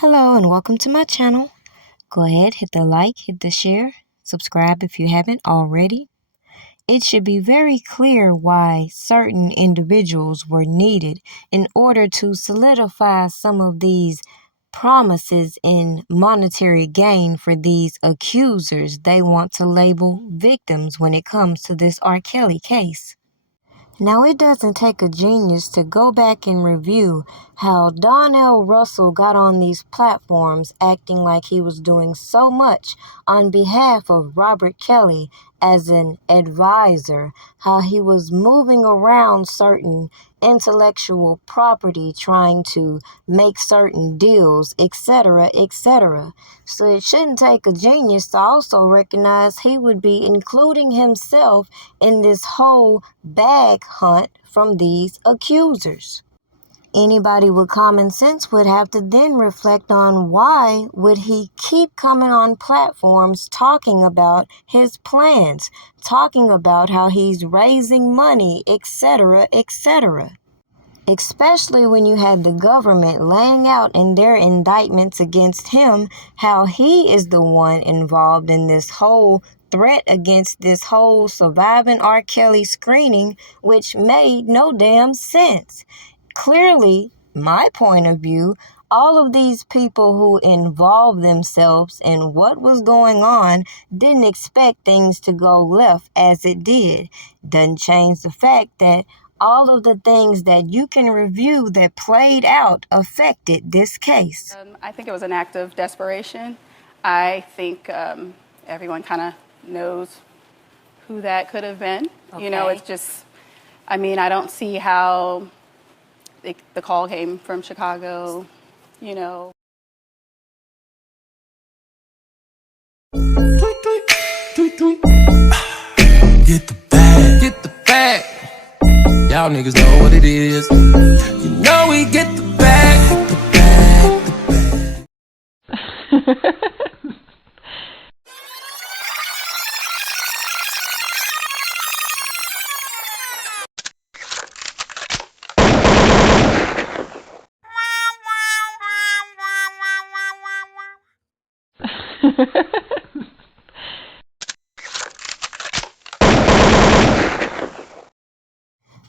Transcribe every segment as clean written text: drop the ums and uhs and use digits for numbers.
Hello and welcome to my channel. Go ahead, hit the like, hit the share, subscribe if you haven't already. It should be very clear why certain individuals were needed in order to solidify some of these promises in monetary gain for these accusers they want to label victims when it comes to this R. Kelly case. Now, it doesn't take a genius to go back and review how Donnell Russell got on these platforms acting like he was doing so much on behalf of Robert Kelly as an advisor, how he was moving around certain intellectual property trying to make certain deals, etc., etc. So it shouldn't take a genius to also recognize he would be including himself in this whole bag hunt from these accusers. Anybody with common sense would have to then reflect on why would he keep coming on platforms talking about his plans, talking about how he's raising money, etc., etc. Especially when you had the government laying out in their indictments against him how he is the one involved in this whole threat against this whole surviving R. Kelly screening, which made no damn sense. Clearly, my point of view, all of these people who involved themselves in what was going on didn't expect things to go left as it did. Doesn't change the fact that all of the things that you can review that played out affected this case. I think it was an act of desperation. I think everyone kind of knows who that could have been. Okay. You know, it's just, I mean, I don't see how the call came from Chicago, you know. Get the bag, get the bag. Y'all niggas know what it is. You know we get the bag, the bag, the bag.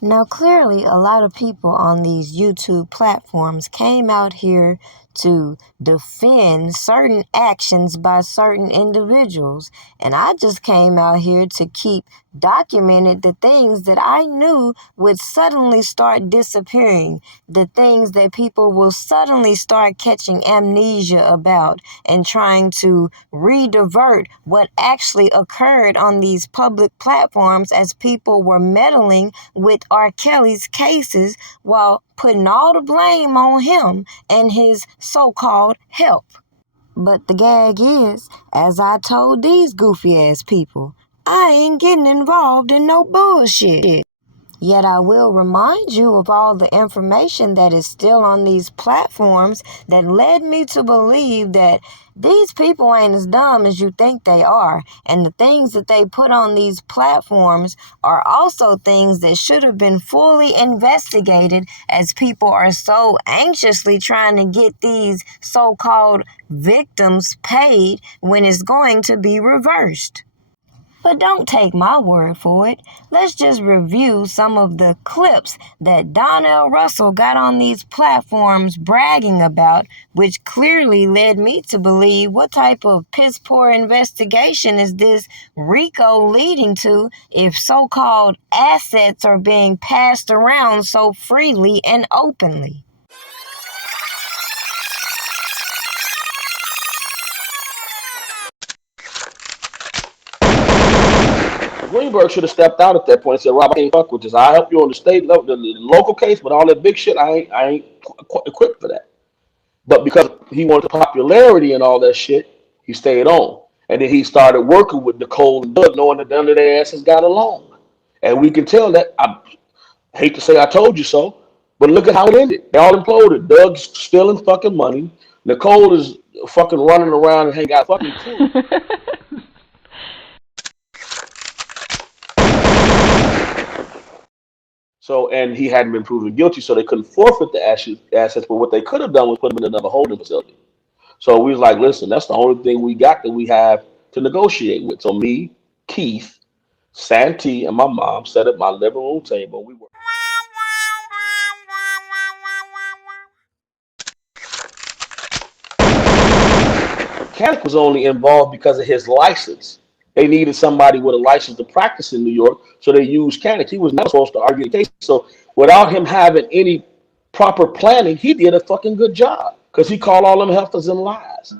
Now, clearly, a lot of people on these YouTube platforms came out here to defend certain actions by certain individuals. And I just came out here to keep documented the things that I knew would suddenly start disappearing, the things that people will suddenly start catching amnesia about and trying to redivert what actually occurred on these public platforms as people were meddling with R. Kelly's cases while putting all the blame on him and his so-called help. But the gag is, as I told these goofy-ass people, I ain't getting involved in no bullshit. Yet I will remind you of all the information that is still on these platforms that led me to believe that these people ain't as dumb as you think they are. And the things that they put on these platforms are also things that should have been fully investigated, as people are so anxiously trying to get these so-called victims paid when it's going to be reversed. But don't take my word for it. Let's just review some of the clips that Donnell Russell got on these platforms bragging about, which clearly led me to believe what type of piss-poor investigation is this RICO leading to if so-called assets are being passed around so freely and openly. Greenberg should have stepped out at that point and said, "Rob, I can't fuck with this. I'll help you on the state level, the local case, but all that big shit, I ain't equipped for that." But because he wanted popularity and all that shit, he stayed on. And then he started working with Nicole and Doug, knowing that none of their asses got along. And we can tell that. I hate to say I told you so, but look at how it ended. They all imploded. Doug's stealing fucking money. Nicole is fucking running around and ain't got fucking clue. So, and he hadn't been proven guilty, so they couldn't forfeit the assets. But what they could have done was put him in another holding facility. So we was like, listen, that's the only thing we got that we have to negotiate with. So me, Keith, Santee, and my mom sat at my living room table. We were mechanic was only involved because of his license. They needed somebody with a license to practice in New York, so they used Canic. He was not supposed to argue the case. So without him having any proper planning, he did a fucking good job because he called all them heifers and lies.